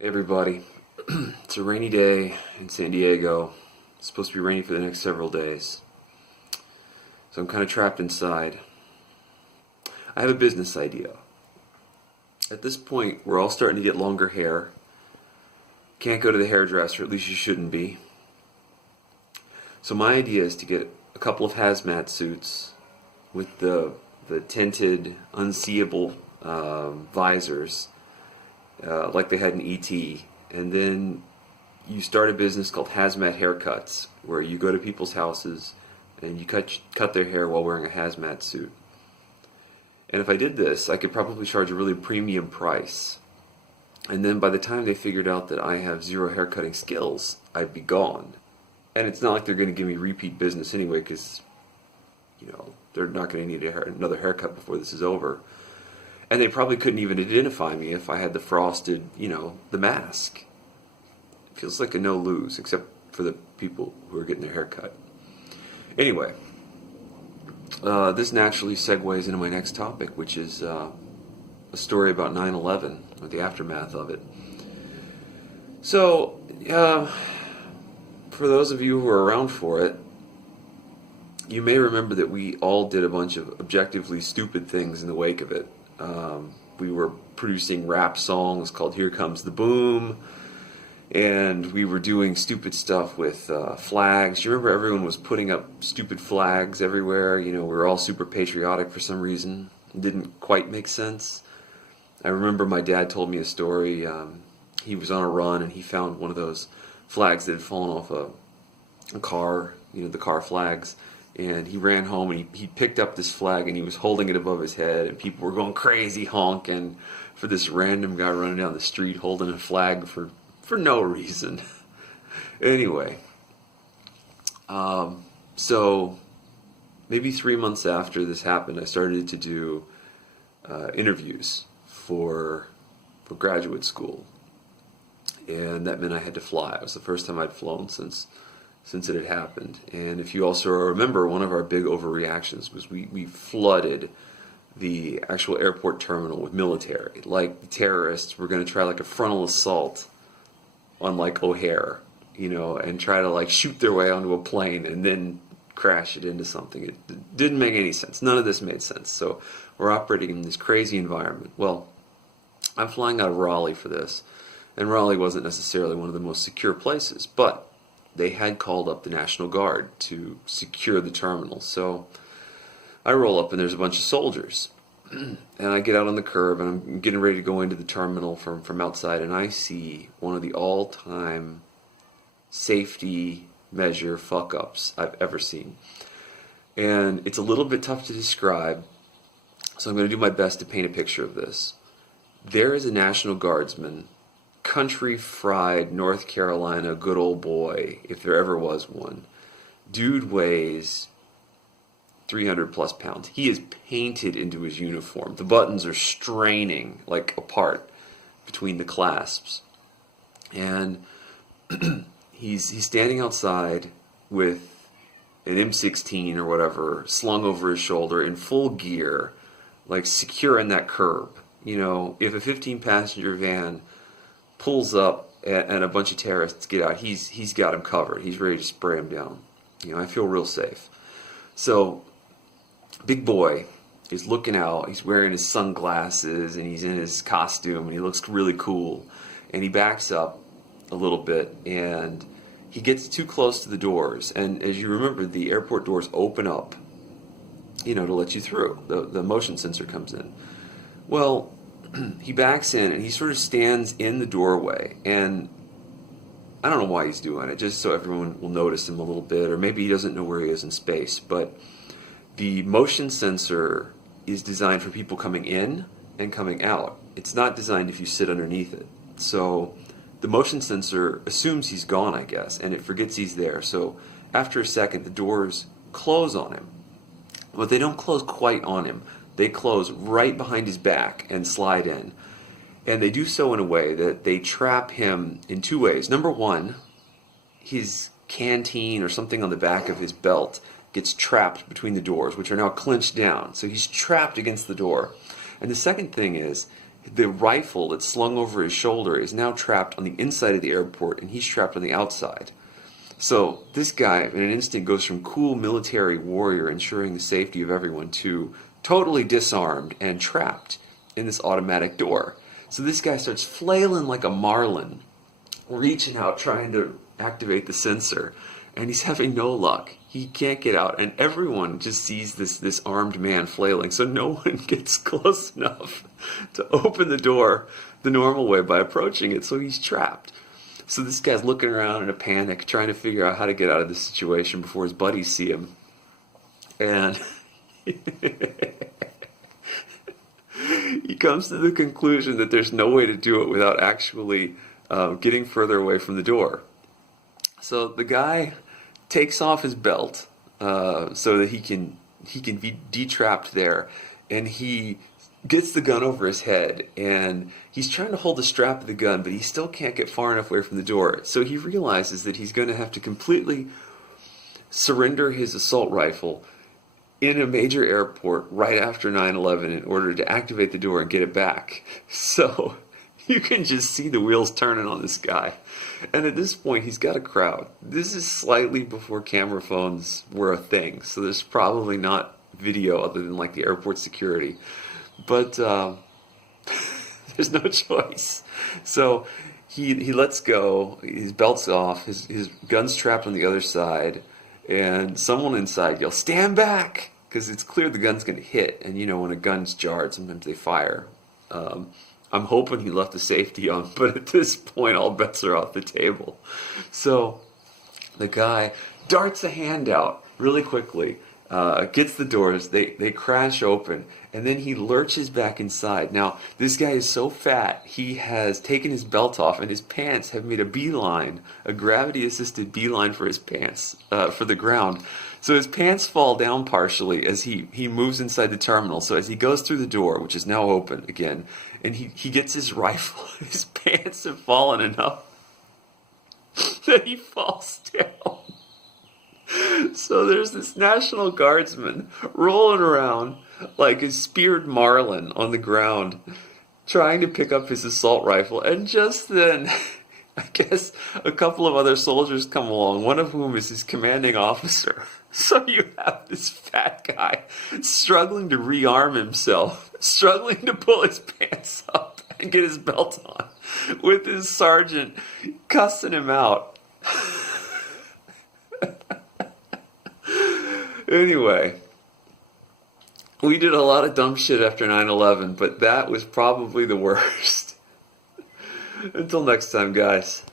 Hey everybody, it's a rainy day in San Diego. It's supposed to be rainy for the next several days. So I'm kind of trapped inside. I have a business idea. At this point, we're all starting to get longer hair. Can't go to the hairdresser, at least you shouldn't be. So my idea is to get a couple of hazmat suits with the tinted, unseeable visors like they had in E.T. And then you start a business called Hazmat Haircuts, where you go to people's houses and you cut their hair while wearing a hazmat suit. And if I did this, I could probably charge a really premium price. And then by the time they figured out that I have zero haircutting skills, I'd be gone. And it's not like they're going to give me repeat business anyway, because they're not going to need another haircut before this is over. And they probably couldn't even identify me if I had the frosted, the mask. It feels like a no-lose, except for the people who are getting their hair cut. Anyway, this naturally segues into my next topic, which is a story about 9/11, or the aftermath of it. So, for those of you who are around for it, you may remember that we all did a bunch of objectively stupid things in the wake of it. We were producing rap songs called Here Comes the Boom, and we were doing stupid stuff with flags. You remember everyone was putting up stupid flags everywhere? We were all super patriotic for some reason. It didn't quite make sense. I remember my dad told me a story. He was on a run and he found one of those flags that had fallen off a car, the car flags. And he ran home and he picked up this flag and he was holding it above his head, and people were going crazy honking for this random guy running down the street holding a flag for no reason. Anyway, so maybe 3 months after this happened, I started to do interviews for graduate school, and that meant I had to fly. It was the first time I'd flown since it had happened. And if you also remember, one of our big overreactions was we flooded the actual airport terminal with military. Like the terrorists were going to try like a frontal assault on like O'Hare, and try to like shoot their way onto a plane and then crash it into something. It didn't make any sense. None of this made sense. So we're operating in this crazy environment. Well, I'm flying out of Raleigh for this, and Raleigh wasn't necessarily one of the most secure places, but they had called up the National Guard to secure the terminal. So I roll up and there's a bunch of soldiers. And I get out on the curb and I'm getting ready to go into the terminal from outside, and I see one of the all-time safety measure fuck-ups I've ever seen. And it's a little bit tough to describe, so I'm going to do my best to paint a picture of this. There is a National Guardsman, country fried North Carolina good old boy, if there ever was one. Dude weighs 300 plus pounds. He is painted into his uniform. The buttons are straining like apart between the clasps. And he's standing outside with an M16 or whatever slung over his shoulder in full gear, like secure in that curb. If a 15-passenger van pulls up and a bunch of terrorists get out, he's got him covered. He's ready to spray him down. I feel real safe. So, big boy is looking out. He's wearing his sunglasses and he's in his costume and he looks really cool. And he backs up a little bit and he gets too close to the doors. And as you remember, the airport doors open up, to let you through. The motion sensor comes in. Well, he backs in and he sort of stands in the doorway, and I don't know why he's doing it, just so everyone will notice him a little bit, or maybe he doesn't know where he is in space, but the motion sensor is designed for people coming in and coming out. It's not designed if you sit underneath it. So the motion sensor assumes he's gone, I guess, and it forgets he's there. So after a second, the doors close on him. But they don't close quite on him. They close right behind his back and slide in. And they do so in a way that they trap him in two ways. Number one, his canteen or something on the back of his belt gets trapped between the doors, which are now clinched down. So he's trapped against the door. And the second thing is The rifle that's slung over his shoulder is now trapped on the inside of the airport, and he's trapped on the outside. So this guy, in an instant, goes from cool military warrior ensuring the safety of everyone to totally disarmed and trapped in this automatic door. So this guy starts flailing like a marlin, reaching out, trying to activate the sensor, and he's having no luck. He can't get out, and everyone just sees this armed man flailing, so no one gets close enough to open the door the normal way by approaching it, so he's trapped. So this guy's looking around in a panic, trying to figure out how to get out of this situation before his buddies see him. And he comes to the conclusion that there's no way to do it without actually getting further away from the door. So the guy takes off his belt so that he can be detrapped there, and he gets the gun over his head, and he's trying to hold the strap of the gun, but he still can't get far enough away from the door. So he realizes that he's going to have to completely surrender his assault rifle in a major airport right after 9/11 in order to activate the door and get it back. So you can just see the wheels turning on this guy. And at this point, he's got a crowd. This is slightly before camera phones were a thing, so there's probably not video other than like the airport security. But there's no choice. So he lets go, his belt's off, his gun's trapped on the other side, and someone inside yells, "Stand back!" Because it's clear the gun's going to hit, and you know when a gun's jarred, sometimes they fire. I'm hoping he left the safety on, but at this point, all bets are off the table. So the guy darts a hand out really quickly, gets the doors, they crash open, and then he lurches back inside. Now, this guy is so fat, he has taken his belt off, and his pants have made a beeline, a gravity-assisted beeline for his pants, for the ground. So his pants fall down partially as he moves inside the terminal. So as he goes through the door, which is now open again, and he gets his rifle, his pants have fallen enough that he falls down. So there's this National Guardsman rolling around like a speared marlin on the ground, trying to pick up his assault rifle, and just then, I guess a couple of other soldiers come along, one of whom is his commanding officer. So you have this fat guy struggling to rearm himself, struggling to pull his pants up and get his belt on, with his sergeant cussing him out. Anyway, we did a lot of dumb shit after 9/11, but that was probably the worst. Until next time, guys.